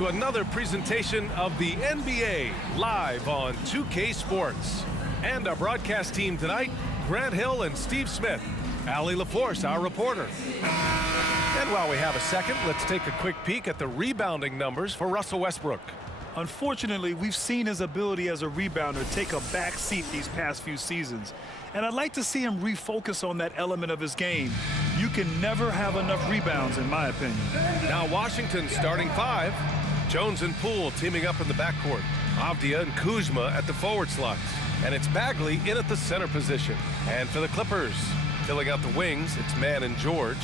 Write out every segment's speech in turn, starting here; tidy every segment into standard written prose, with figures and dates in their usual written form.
to another presentation of the NBA live on 2K Sports. And our broadcast team tonight, Grant Hill and Steve Smith. Allie LaForce, our reporter. And while we have a second, let's take a quick peek at the rebounding numbers for Russell Westbrook. Unfortunately, we've seen his ability as a rebounder take a back seat these past few seasons. And I'd like to see him refocus on that element of his game. You can never have enough rebounds, in my opinion. Now Washington starting five. Jones and Poole teaming up in the backcourt. Avdia and Kuzma at the forward slots. And it's Bagley in at the center position. And for the Clippers, filling out the wings, it's Mann and George.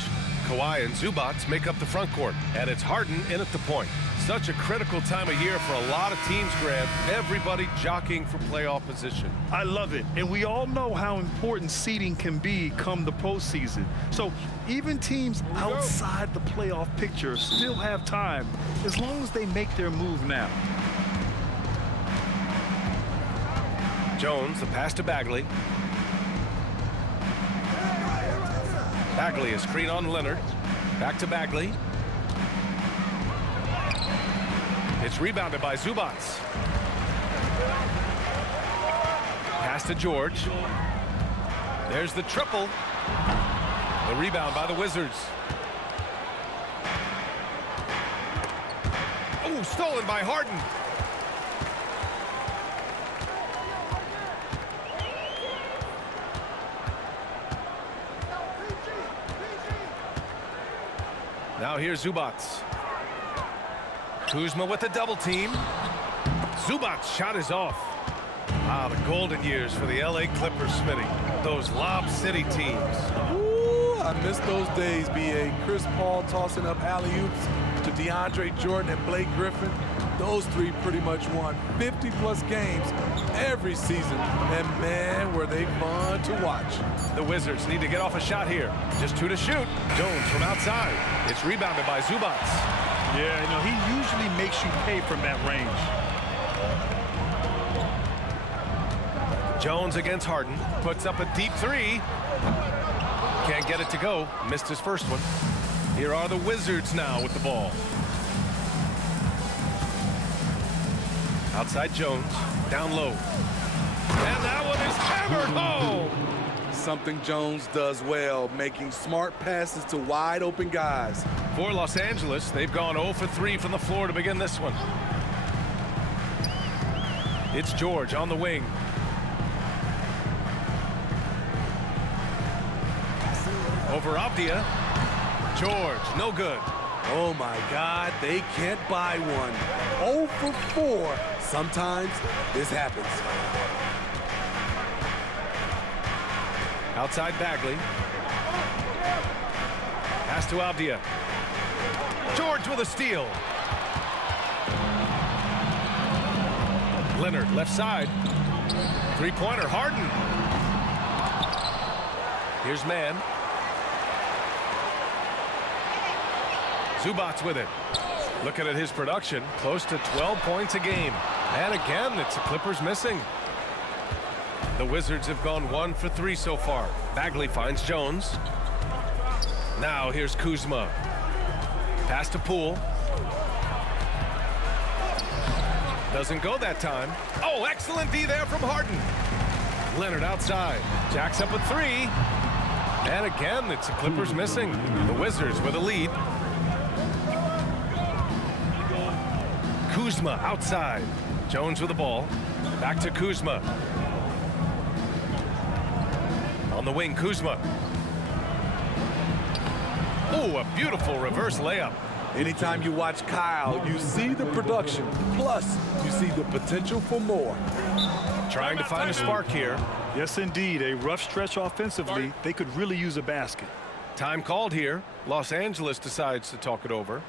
Kawhi and Zubac make up the front court. And it's Harden in at the point. Such a critical time of year for a lot of teams, Grant. Everybody jockeying for playoff position. I love it. And we all know how important seeding can be come the postseason. So even teams outside the playoff picture still have time as long as they make their move now. Jones, the pass to Bagley. Bagley is screen on Leonard. Back to Bagley. It's rebounded by Zubac. Pass to George. There's the triple. The rebound by the Wizards. Oh, stolen by Harden. Now here's Zubac. Kuzma with the double team. Zubac's shot is off. Ah, the golden years for the LA Clippers, Smitty. Those Lob City teams. Ooh, I miss those days, B.A. Chris Paul tossing up alley-oops to DeAndre Jordan and Blake Griffin. Those three pretty much won 50-plus games every season. And, man, were they fun to watch. The Wizards need to get off a shot here. Just two to shoot. Jones from outside. It's rebounded by Zubac. Yeah, you know, he usually makes you pay from that range. Jones against Harden. Puts up a deep three. Can't get it to go. Missed his first one. Here are the Wizards now with the ball. Outside Jones. Down low. And that one is hammered home. Something Jones does well, making smart passes to wide open guys. For Los Angeles, they've gone 0 for 3 from the floor to begin this one. It's George on the wing. Over Avdia. George, no good. Oh, my God, they can't buy one. 0 for 4. Sometimes this happens. Outside Bagley. Pass to Avdia. George with a steal. Leonard left side. Three-pointer Harden. Here's Mann. Zubac with it. Looking at his production, close to 12 points a game. And again, it's the Clippers missing. The Wizards have gone 1 for 3 so far. Bagley finds Jones. Now here's Kuzma. Pass to Poole. Doesn't go that time. Oh, excellent D there from Harden. Leonard outside. Jacks up a three. And again, it's the Clippers missing. The Wizards with a lead. Kuzma outside. Jones with the ball. Back to Kuzma. On the wing, Kuzma. Oh, a beautiful reverse layup. Anytime you watch Kyle, you see the production, plus you see the potential for more. Trying to find a spark here. Yes, indeed. A rough stretch offensively. They could really use a basket. Time called here. Los Angeles decides to talk it over.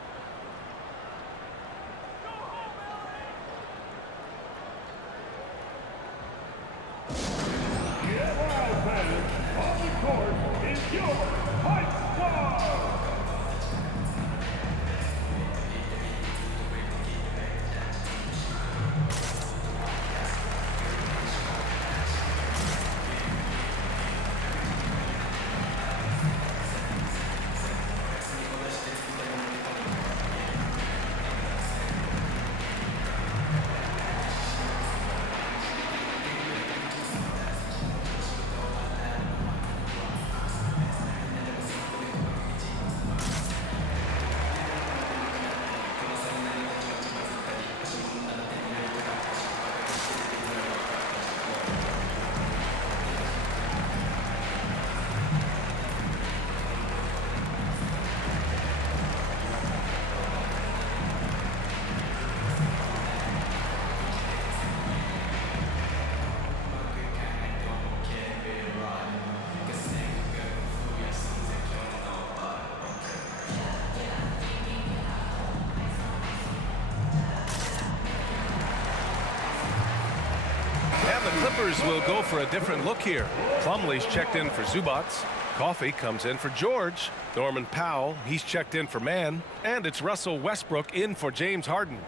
Clippers will go for a different look here. Plumlee's checked in for Zubats. Coffee comes in for George. Norman Powell, he's checked in for Mann. And it's Russell Westbrook in for James Harden.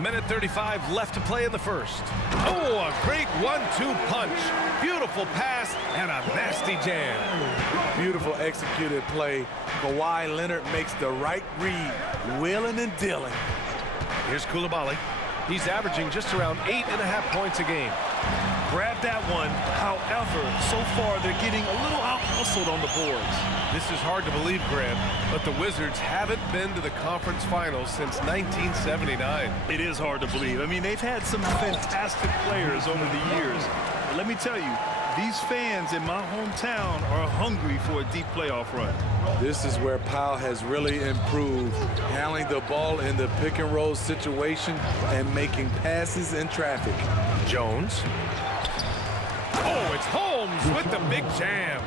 Minute 35 left to play in the first. Oh, a great 1-2 punch. Beautiful pass and a nasty jam. Beautiful executed play. Kawhi Leonard makes the right read, wheeling and dealing. Here's Coulibaly. He's averaging just around 8.5 points a game. Grab that one. However, so far they're getting a little out-hustled on the boards. This is hard to believe, Grant, but the Wizards haven't been to the conference finals since 1979. It is hard to believe. I mean, they've had some fantastic players over the years. But let me tell you, these fans in my hometown are hungry for a deep playoff run. This is where Powell has really improved, handling the ball in the pick-and-roll situation and making passes in traffic. Jones. Oh, it's Holmes with the big jam.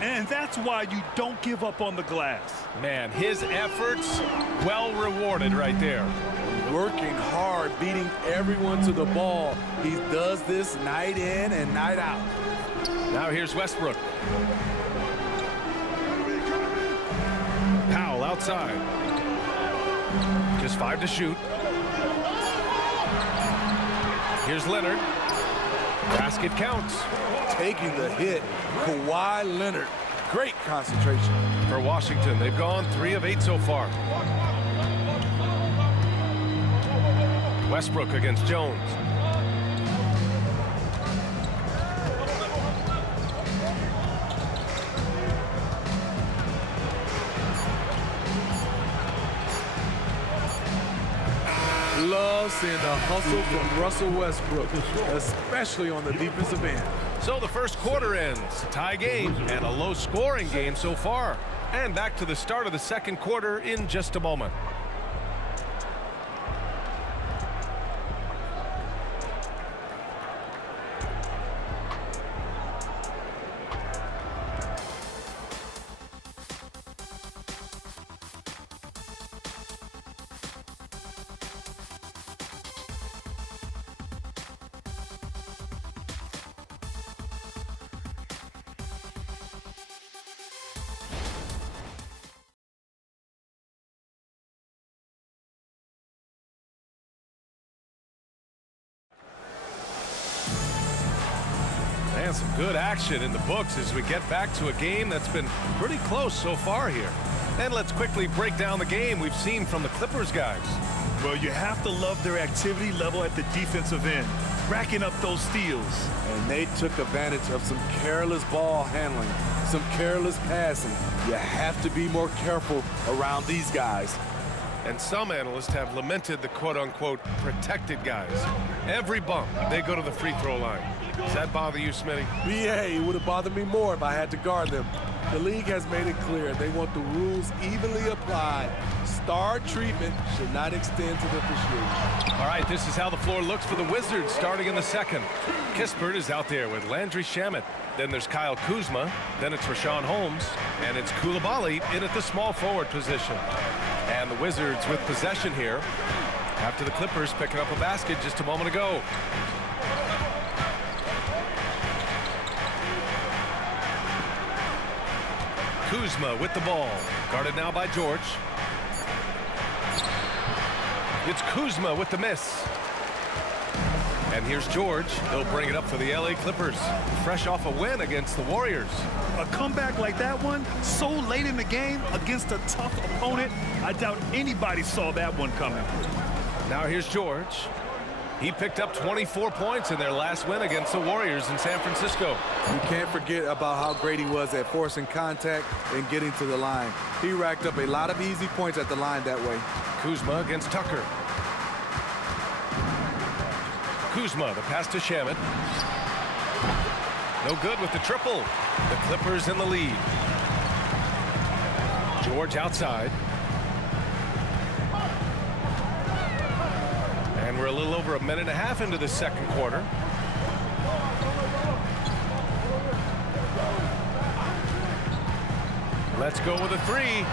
And that's why you don't give up on the glass. Man, his efforts well rewarded right there. Working hard, beating everyone to the ball. He does this night in and night out. Now here's Westbrook. Powell outside. Just 5 to shoot. Here's Leonard. Basket counts. Taking the hit, Kawhi Leonard. Great concentration. For Washington, they've gone 3 of 8 so far. Westbrook against Jones. Love seeing the hustle from Russell Westbrook, especially on the defensive end. So the first quarter ends. Tie game and a low-scoring game so far. And back to the start of the second quarter in just a moment. And some good action in the books as we get back to a game that's been pretty close so far here. And let's quickly break down the game we've seen from the Clippers guys. Well, you have to love their activity level at the defensive end, racking up those steals. And they took advantage of some careless ball handling, some careless passing. You have to be more careful around these guys. And some analysts have lamented the quote-unquote protected guys. Every bump, they go to the free throw line. Does that bother you, Smitty? BA, it would have bothered me more if I had to guard them. The league has made it clear they want the rules evenly applied. Star treatment should not extend to the officiating. All right, this is how the floor looks for the Wizards starting in the second. Kispert is out there with Landry Shamet. Then there's Kyle Kuzma. Then it's Richaun Holmes. And it's Coulibaly in at the small forward position. And the Wizards with possession here after the Clippers picking up a basket just a moment ago. Kuzma with the ball. Guarded now by George. It's Kuzma with the miss. And here's George. He'll bring it up for the LA Clippers. Fresh off a win against the Warriors. A comeback like that one, so late in the game against a tough opponent, I doubt anybody saw that one coming. Now here's George. He picked up 24 points in their last win against the Warriors in San Francisco. You can't forget about how great he was at forcing contact and getting to the line. He racked up a lot of easy points at the line that way. Kuzma against Tucker. Kuzma, the pass to Shamet. No good with the triple. The Clippers in the lead. George outside. And we're a little over a minute and a half into the second quarter. Let's go with a three.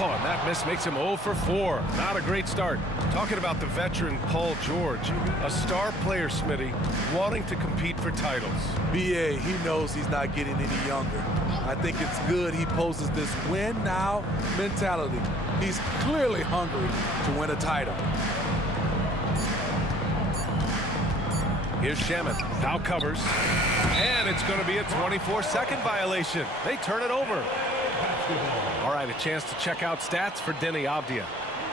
Oh, and that miss makes him 0 for 4. Not a great start. Talking about the veteran Paul George, a star player, Smitty, wanting to compete for titles. BA, he knows he's not getting any younger. I think it's good he poses this win now mentality. He's clearly hungry to win a title. Here's Shamet. Now covers. And it's going to be a 24-second violation. They turn it over. All right, a chance to check out stats for Deni Avdija.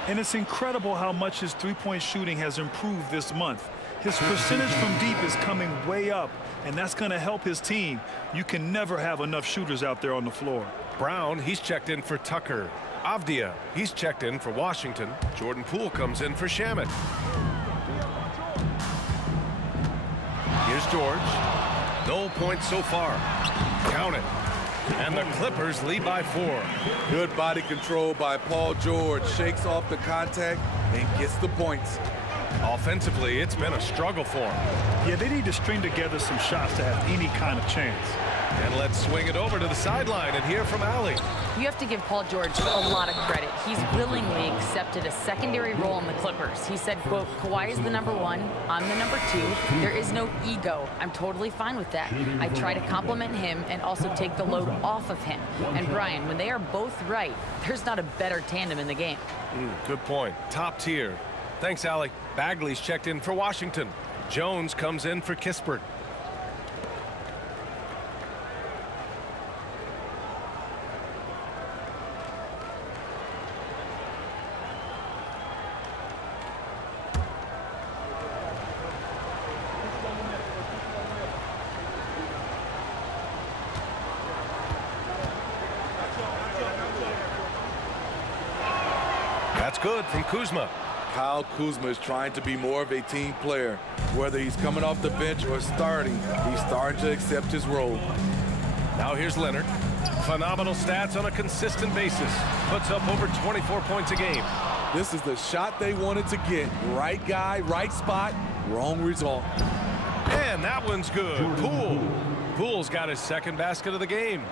And it's incredible how much his three-point shooting has improved this month. His percentage from deep is coming way up, and that's going to help his team. You can never have enough shooters out there on the floor. Brown, he's checked in for Tucker. Avdija, he's checked in for Washington. Jordan Poole comes in for Shamet. Here's George. No points so far. Count it. And the Clippers lead by 4. Good body control by Paul George. Shakes off the contact and gets the points. Offensively, it's been a struggle for him. Yeah, they need to string together some shots to have any kind of chance. And let's swing it over to the sideline and hear from Allie. You have to give Paul George a lot of credit. He's willingly accepted a secondary role in the Clippers. He said, quote, Kawhi is the #1, I'm the #2. There is no ego. I'm totally fine with that. I try to compliment him and also take the load off of him. And Brian, when they are both right, there's not a better tandem in the game. Good point. Top tier. Thanks, Allie. Bagley's checked in for Washington. Jones comes in for Kispert. That's good from Kuzma. Kyle Kuzma is trying to be more of a team player. Whether he's coming off the bench or starting, he's starting to accept his role. Now here's Leonard. Phenomenal stats on a consistent basis. Puts up over 24 points a game. This is the shot they wanted to get. Right guy, right spot, wrong result. And that one's good. Poole. Poole's got his second basket of the game.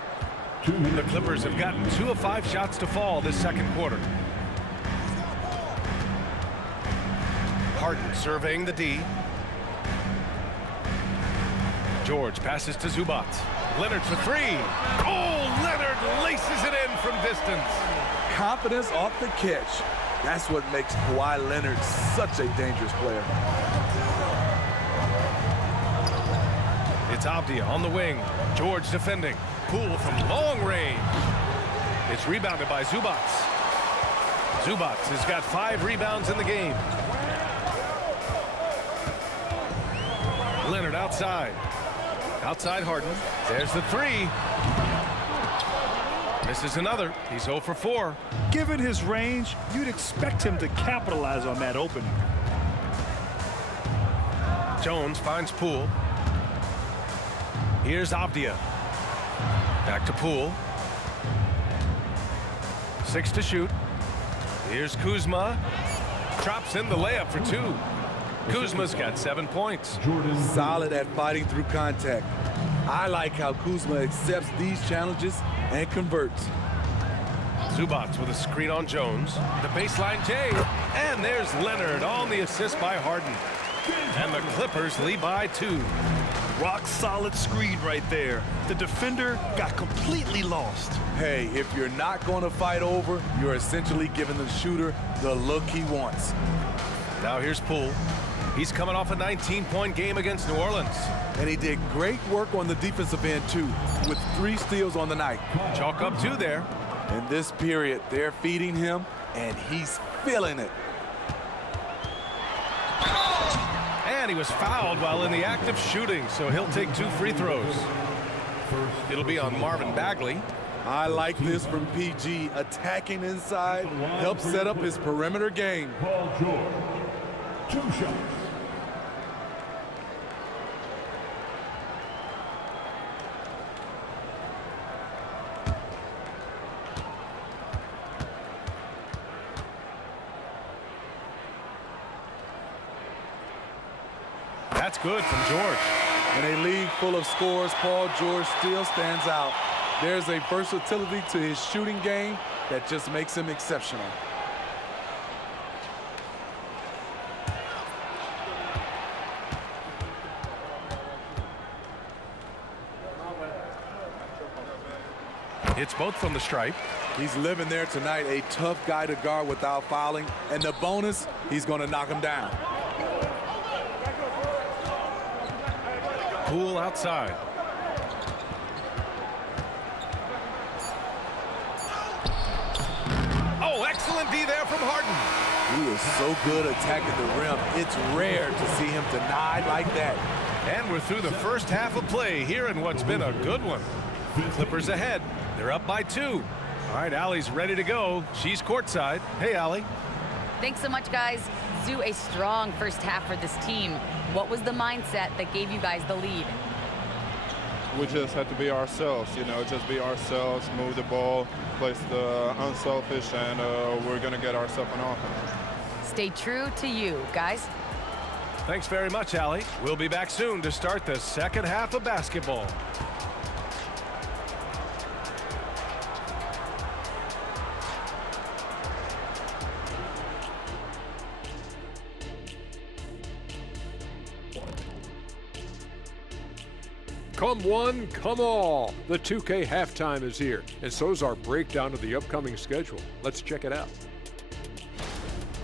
The Clippers have gotten 2 of 5 shots to fall this second quarter. Harden surveying the D. George passes to Zubac. Leonard for 3. Oh, Leonard laces it in from distance. Confidence off the catch. That's what makes Kawhi Leonard such a dangerous player. It's Avdija on the wing. George defending. Poole from long range. It's rebounded by Zubac. Zubac has got 5 rebounds in the game. Leonard outside. Outside Harden. There's the 3. Misses another. He's 0 for 4. Given his range, you'd expect him to capitalize on that opening. Jones finds Poole. Here's Avdija. Back to Poole. 6 to shoot. Here's Kuzma. Drops in the layup for 2. Kuzma's got 7 points. Solid at fighting through contact. I like how Kuzma accepts these challenges and converts. Zubac with a screen on Jones. The baseline J. And there's Leonard on the assist by Harden. And the Clippers lead by 2. Rock solid screen right there. The defender got completely lost. Hey, if you're not going to fight over, you're essentially giving the shooter the look he wants. Now here's Poole. He's coming off a 19-point game against New Orleans. And he did great work on the defensive end, too, with 3 steals on the night. Chalk up 2 there. In this period, they're feeding him, and he's feeling it. And he was fouled while in the act of shooting, so he'll take 2 free throws. It'll be on Marvin Bagley. I like this from PG. Attacking inside helps set up his perimeter game. Paul George, 2 shots. That's good from George. In a league full of scores, Paul George still stands out. There's a versatility to his shooting game that just makes him exceptional. It's both from the stripe. He's living there tonight, a tough guy to guard without fouling. And the bonus, he's going to knock him down. Poole outside. Oh, excellent D there from Harden. He is so good attacking the rim. It's rare to see him denied like that. And we're through the first half of play here in what's been a good one. Clippers ahead. They're up by 2. All right, Allie's ready to go. She's courtside. Hey, Allie. Thanks so much, guys. Zoo, a strong first half for this team. What was the mindset that gave you guys the lead? We just had to be ourselves, just be ourselves, move the ball, play the unselfish, and we're going to get ourselves an offense. Stay true to you, guys. Thanks very much, Allie. We'll be back soon to start the second half of basketball. Come one, come all. The 2K halftime is here, and so's our breakdown of the upcoming schedule. Let's check it out.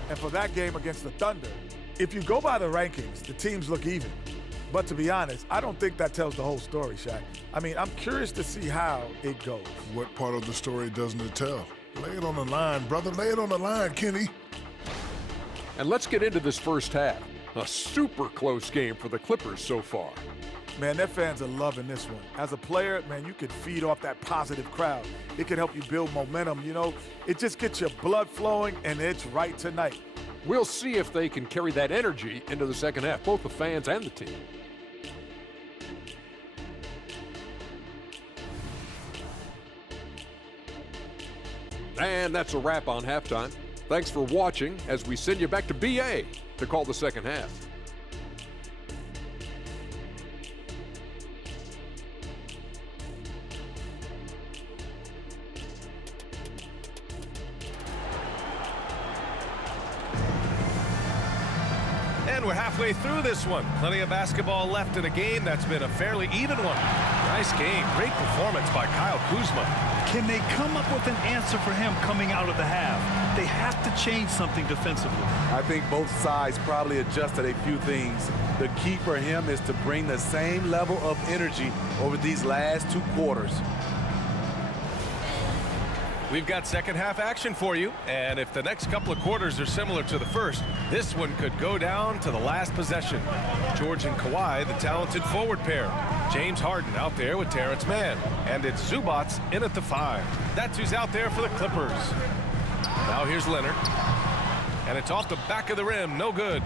And for that game against the Thunder, if you go by the rankings, the teams look even. But to be honest, I don't think that tells the whole story, Shaq. I mean, I'm curious to see how it goes. What part of the story doesn't it tell? Lay it on the line, brother. Lay it on the line, Kenny. And let's get into this first half. A super close game for the Clippers so far. Man, their fans are loving this one. As a player, man, you can feed off that positive crowd. It can help you build momentum, It just gets your blood flowing, and it's right tonight. We'll see if they can carry that energy into the second half, both the fans and the team. And that's a wrap on halftime. Thanks for watching as we send you back to BA to call the second half. And we're halfway through this one. Plenty of basketball left in a game that's been a fairly even one. Nice game. Great performance by Kyle Kuzma. Can they come up with an answer for him coming out of the half? They have to change something defensively. I think both sides probably adjusted a few things. The key for him is to bring the same level of energy over these last 2 quarters. We've got second half action for you, and if the next couple of quarters are similar to the first, this one could go down to the last possession. George and Kawhi, the talented forward pair. James Harden out there with Terrence Mann, and it's Zubac in at the 5. That's who's out there for the Clippers. Now here's Leonard, and it's off the back of the rim, no good.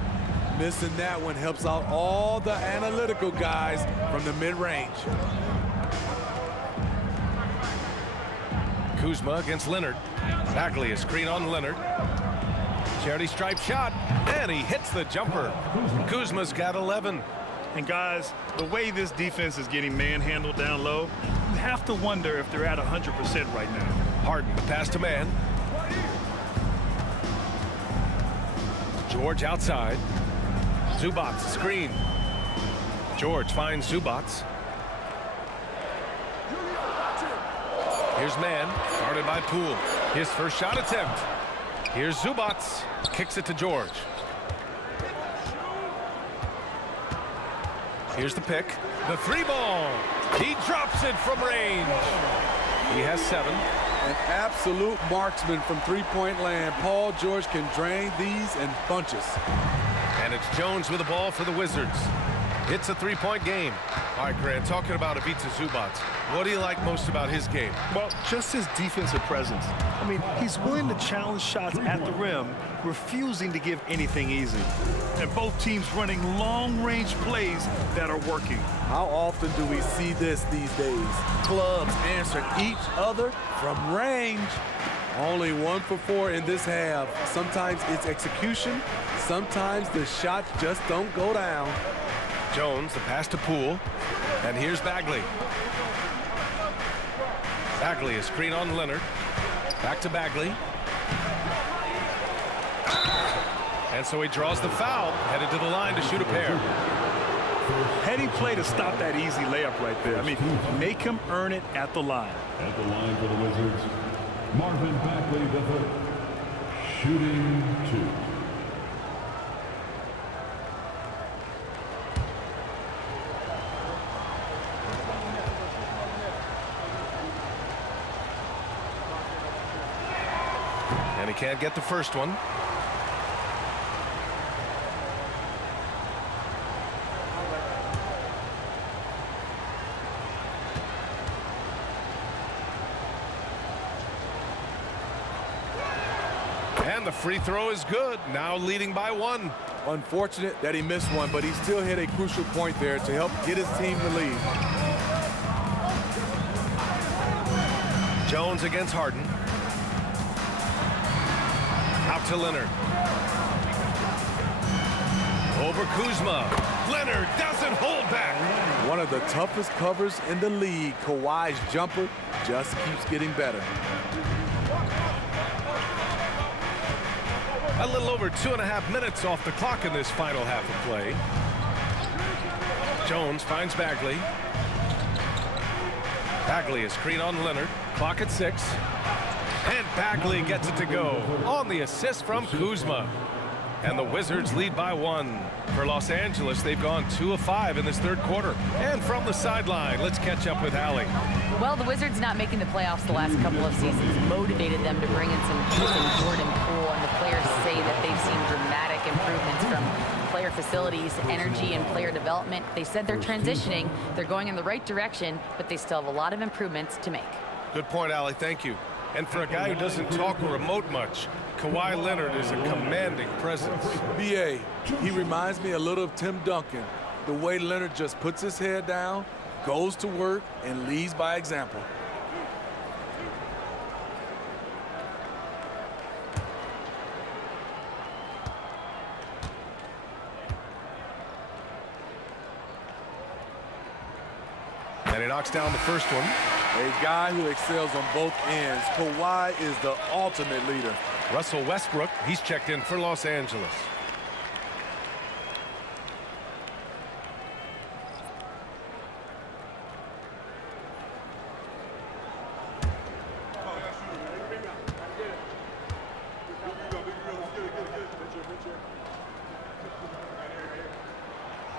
Missing that one helps out all the analytical guys from the mid-range. Kuzma against Leonard. Bagley a screen on Leonard. Charity stripe shot, and he hits the jumper. Kuzma's got 11. And guys, the way this defense is getting manhandled down low, you have to wonder if they're at 100% right now. Harden, the pass to Mann. George outside. Zubac screen. George finds Zubac. Here's Mann, guarded by Poole. His first shot attempt. Here's Zubac, kicks it to George. Here's the pick, the 3-ball. He drops it from range. He has 7. An absolute marksman from three-point land. Paul George can drain these in bunches. And it's Jones with the ball for the Wizards. It's a 3-point game. All right, Grant, talking about Ivica Zubac, what do you like most about his game? Well, just his defensive presence. I mean, he's willing to challenge shots at the rim, refusing to give anything easy. And both teams running long-range plays that are working. How often do we see this these days? Clubs answering each other from range. Only 1 for 4 in this half. Sometimes it's execution. Sometimes the shots just don't go down. Jones, the pass to Poole. And here's Bagley. Bagley, a screen on Leonard. Back to Bagley. And so he draws the foul, headed to the line to shoot a pair. Heading play to stop that easy layup right there. I mean, make him earn it at the line. At the line for the Wizards, Marvin Bagley III, shooting 2. And he can't get the first one. And the free throw is good. Now leading by 1. Unfortunate that he missed one, but he still hit a crucial point there to help get his team the lead. Jones against Harden. Out to Leonard. Over Kuzma. Leonard doesn't hold back. One of the toughest covers in the league. Kawhi's jumper just keeps getting better. A little over 2.5 minutes off the clock in this final half of play. Jones finds Bagley. Bagley, a screen on Leonard. Clock at 6. And Bagley gets it to go on the assist from Kuzma. And the Wizards lead by 1. For Los Angeles, they've gone 2 of 5 in this third quarter. And from the sideline, let's catch up with Allie. Well, the Wizards not making the playoffs the last couple of seasons motivated them to bring in some Jordan Poole, and the players say that they've seen dramatic improvements from player facilities, energy, and player development. They said they're transitioning, they're going in the right direction, but they still have a lot of improvements to make. Good point, Allie. Thank you. And for a guy who doesn't talk or emote much, Kawhi Leonard is a commanding presence. B.A., he reminds me a little of Tim Duncan. The way Leonard just puts his head down, goes to work, and leads by example. And he knocks down the first one. A guy who excels on both ends. Kawhi is the ultimate leader. Russell Westbrook, he's checked in for Los Angeles.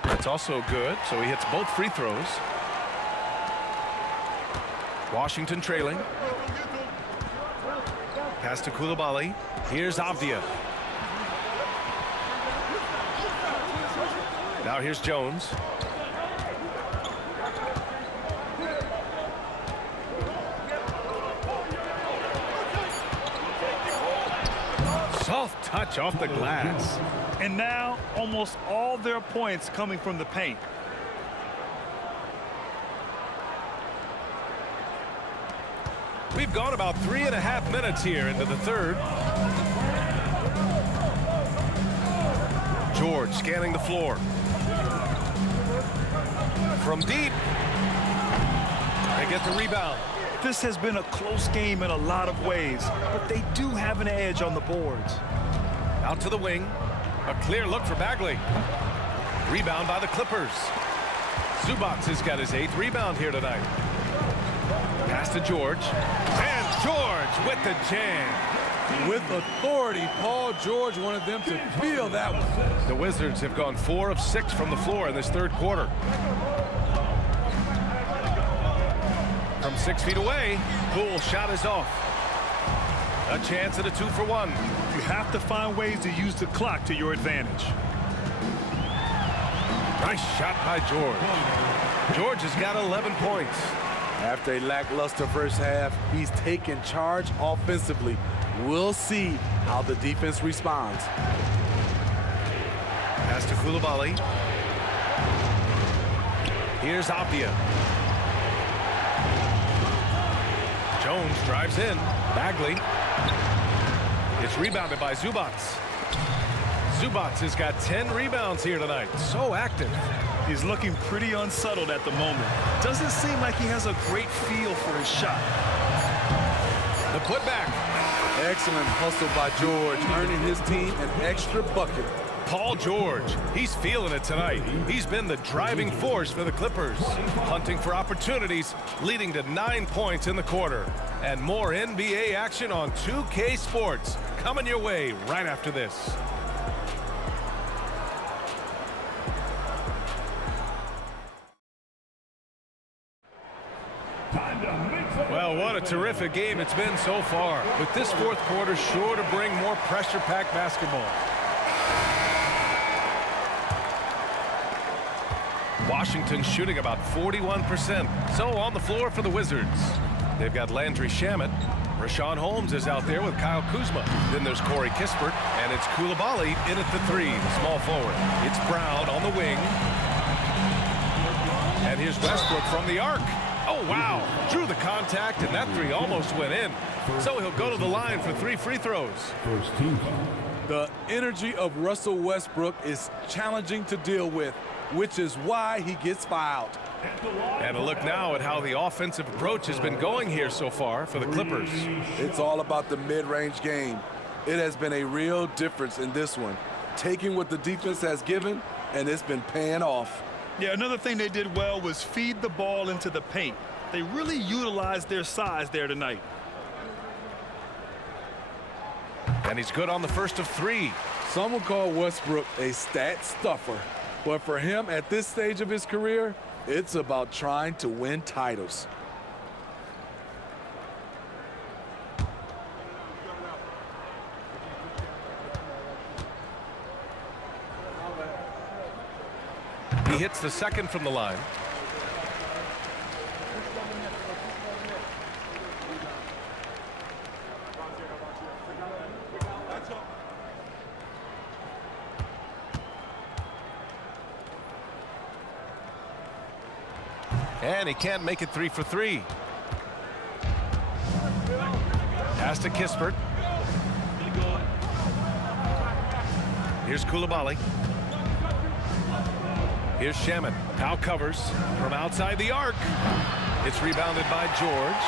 That's also good, so he hits both free throws. Washington trailing. Pass to Coulibaly. Here's Avdia. Now here's Jones. Soft touch off the glass. And now almost all their points coming from the paint. We've gone about 3.5 minutes here into the third. George scanning the floor. From deep. They get the rebound. This has been a close game in a lot of ways, but they do have an edge on the boards. Out to the wing. A clear look for Bagley. Rebound by the Clippers. Zubac has got his 8th rebound here tonight. Pass to George. And George with the jam. With authority, Paul George wanted them to feel that one. The Wizards have gone 4 of 6 from the floor in this third quarter. From 6 feet away, Poole shot is off. A chance at a 2-for-1. You have to find ways to use the clock to your advantage. Nice shot by George. George has got 11 points. After a lackluster first half, he's taken charge offensively. We'll see how the defense responds. Pass to Coulibaly. Here's Avdia. Jones drives in. Bagley. It's rebounded by Zubac. Zubac has got 10 rebounds here tonight. So active. He's looking pretty unsettled at the moment. Doesn't seem like he has a great feel for his shot. The putback. Excellent hustle by George, earning his team an extra bucket. Paul George, he's feeling it tonight. He's been the driving force for the Clippers, hunting for opportunities, leading to 9 points in the quarter. And more NBA action on 2K Sports coming your way right after this. Well, what a terrific game it's been so far. With this fourth quarter sure to bring more pressure-packed basketball. Washington shooting about 41%. So on the floor for the Wizards. They've got Landry Shamet. Rashawn Holmes is out there with Kyle Kuzma. Then there's Corey Kispert, and it's Coulibaly in at the 3, the small forward. It's Brown on the wing. And here's Westbrook from the arc. Oh, wow. Drew the contact, and that 3 almost went in. So he'll go to the line for 3 free throws. First team foul. The energy of Russell Westbrook is challenging to deal with, which is why he gets fouled. And a look now at how the offensive approach has been going here so far for the Clippers. It's all about the mid-range game. It has been a real difference in this one. Taking what the defense has given, and it's been paying off. Yeah, another thing they did well was feed the ball into the paint. They really utilized their size there tonight. And he's good on the first of 3. Some would call Westbrook a stat stuffer, but for him at this stage of his career, it's about trying to win titles. He hits the second from the line. And he can't make it 3 for 3. Pass to Kispert. Here's Coulibaly. Here's Shamet. Powell covers from outside the arc. It's rebounded by George.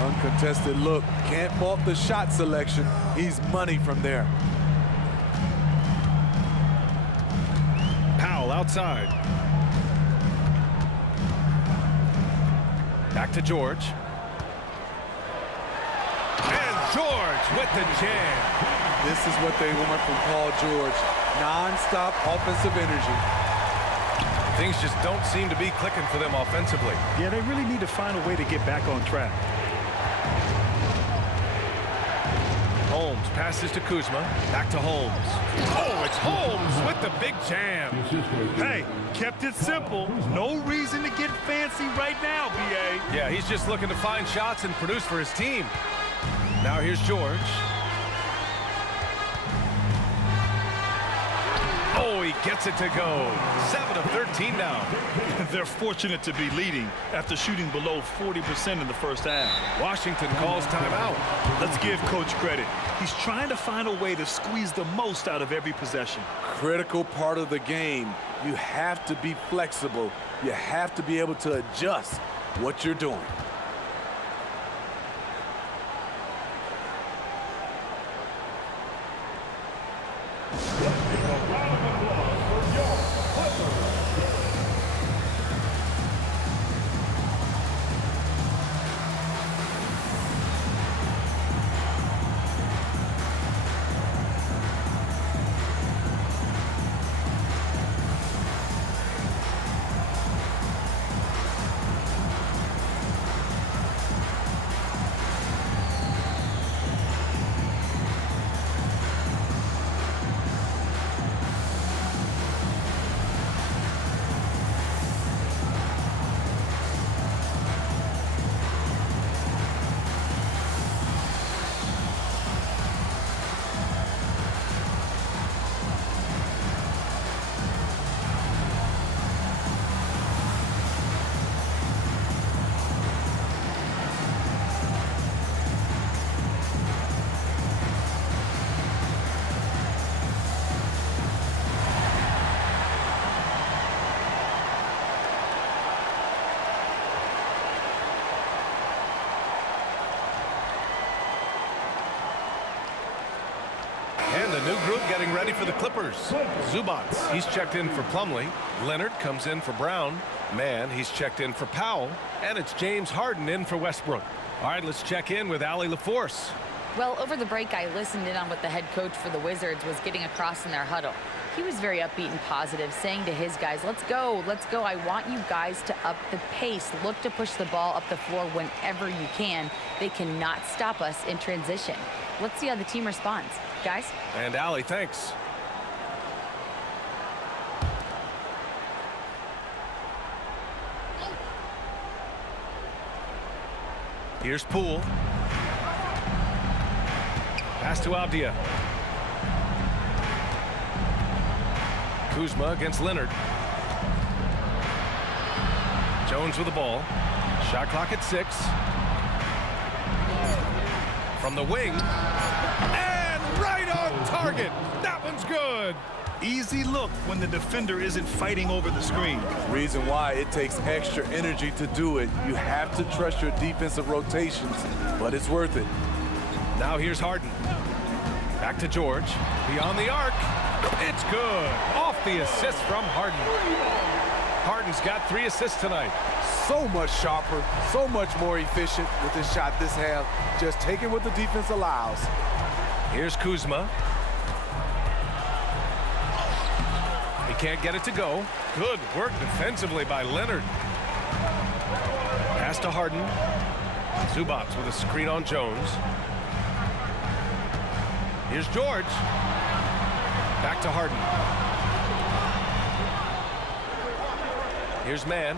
Uncontested look. Can't fault the shot selection. He's money from there. Powell outside. Back to George. And George with the jam. This is what they want from Paul George. Non-stop offensive energy. Things just don't seem to be clicking for them offensively. Yeah, they really need to find a way to get back on track. Holmes passes to Kuzma. Back to Holmes. Oh, it's Holmes with the big jam. Hey, kept it simple. No reason to get fancy right now, B.A. Yeah, he's just looking to find shots and produce for his team. Now here's George. Oh, he gets it to go. 7 of 13 now. They're fortunate to be leading after shooting below 40% in the first half. Washington calls timeout. Let's give Coach credit. He's trying to find a way to squeeze the most out of every possession. Critical part of the game. You have to be flexible. You have to be able to adjust what you're doing. And a new group getting ready for the Clippers. Zubats, he's checked in for Plumlee. Leonard comes in for Brown. Mann, he's checked in for Powell. And it's James Harden in for Westbrook. All right, let's check in with Allie LaForce. Well, over the break, I listened in on what the head coach for the Wizards was getting across in their huddle. He was very upbeat and positive, saying to his guys, let's go, let's go. I want you guys to up the pace. Look to push the ball up the floor whenever you can. They cannot stop us in transition. Let's see how the team responds. Guys? And Allie, thanks. Here's Poole. Pass to Avdia. Kuzma against Leonard. Jones with the ball. Shot clock at 6. From the wing. And right on target. That one's good. Easy look when the defender isn't fighting over the screen. Reason why it takes extra energy to do it. You have to trust your defensive rotations, but it's worth it. Now here's Harden. Back to George. Beyond the arc. It's good. Off the assist from Harden. Harden's got 3 assists tonight. So much sharper, so much more efficient with his shot this half. Just taking what the defense allows. Here's Kuzma. He can't get it to go. Good work defensively by Leonard. Pass to Harden. Zubats with a screen on Jones. Here's George. Back to Harden. Here's Mann.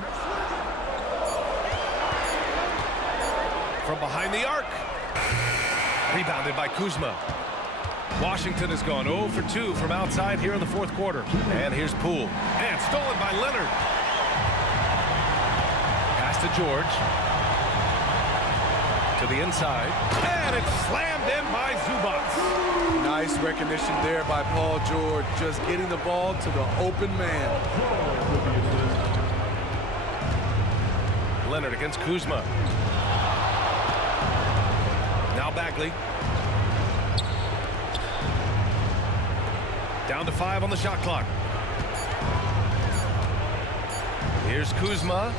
From behind the arc. Rebounded by Kuzma. Washington has gone 0 for 2 from outside here in the 4th quarter. And here's Poole. And stolen by Leonard. Pass to George. To the inside. And it's slammed in by Zubats. Nice recognition there by Paul George. Just getting the ball to the open man. Leonard against Kuzma. Now Bagley. Down to 5 on the shot clock. Here's Kuzma.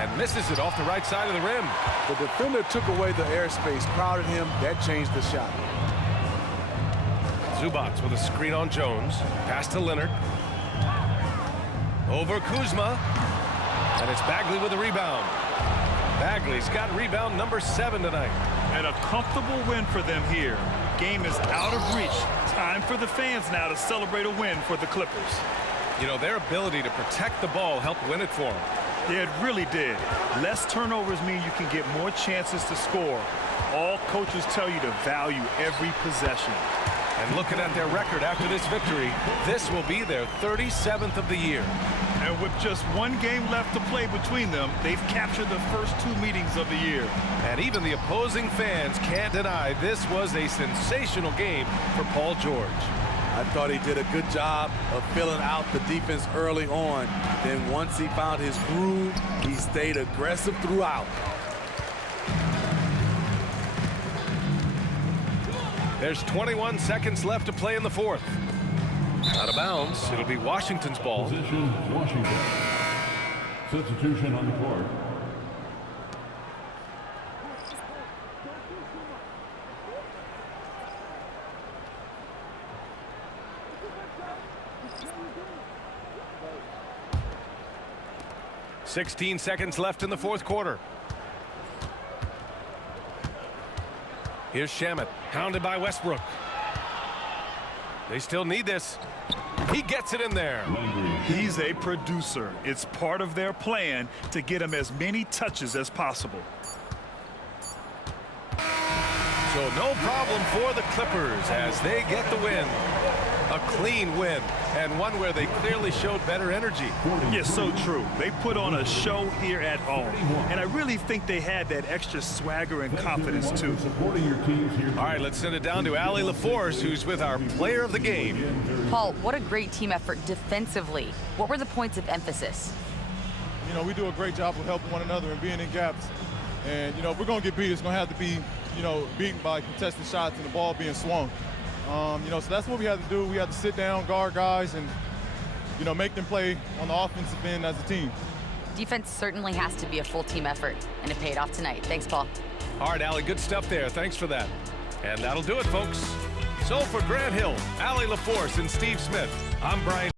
And misses it off the right side of the rim. The defender took away the airspace, crowded him. That changed the shot. Zubats with a screen on Jones. Pass to Leonard. Over Kuzma. And it's Bagley with a rebound. Bagley's got rebound number 7 tonight. And a comfortable win for them here. Game is out of reach. Time for the fans now to celebrate a win for the Clippers. You know, their ability to protect the ball helped win it for them. Yeah, it really did. Less turnovers mean you can get more chances to score. All coaches tell you to value every possession. And looking at their record after this victory, this will be their 37th of the year. And with just 1 game left to play between them, they've captured the first 2 meetings of the year. And even the opposing fans can't deny this was a sensational game for Paul George. I thought he did a good job of filling out the defense early on. Then once he found his groove, he stayed aggressive throughout. There's 21 seconds left to play in the 4th. Out of bounds. It'll be Washington's ball. Position, Washington. Substitution on the court. "16 seconds left in the 4th quarter. Here's Shamet, hounded by Westbrook. They still need this. He gets it in there. He's a producer. It's part of their plan to get him as many touches as possible. So no problem for the Clippers as they get the win. A clean win, and one where they clearly showed better energy. Yeah, so true. They put on a show here at home, and I really think they had that extra swagger and confidence, too. All right, let's send it down to Allie LaForce, who's with our player of the game. Paul, what a great team effort defensively. What were the points of emphasis? You know, we do a great job of helping one another and being in gaps. And, you know, if we're going to get beat, it's going to have to be, you know, beaten by contested shots and the ball being swung. So that's what we had to do. We had to sit down, guard guys, and, make them play on the offensive end as a team. Defense certainly has to be a full team effort, and it paid off tonight. Thanks, Paul. All right, Allie, good stuff there. Thanks for that. And that'll do it, folks. So for Grant Hill, Allie LaForce, and Steve Smith, I'm Brian.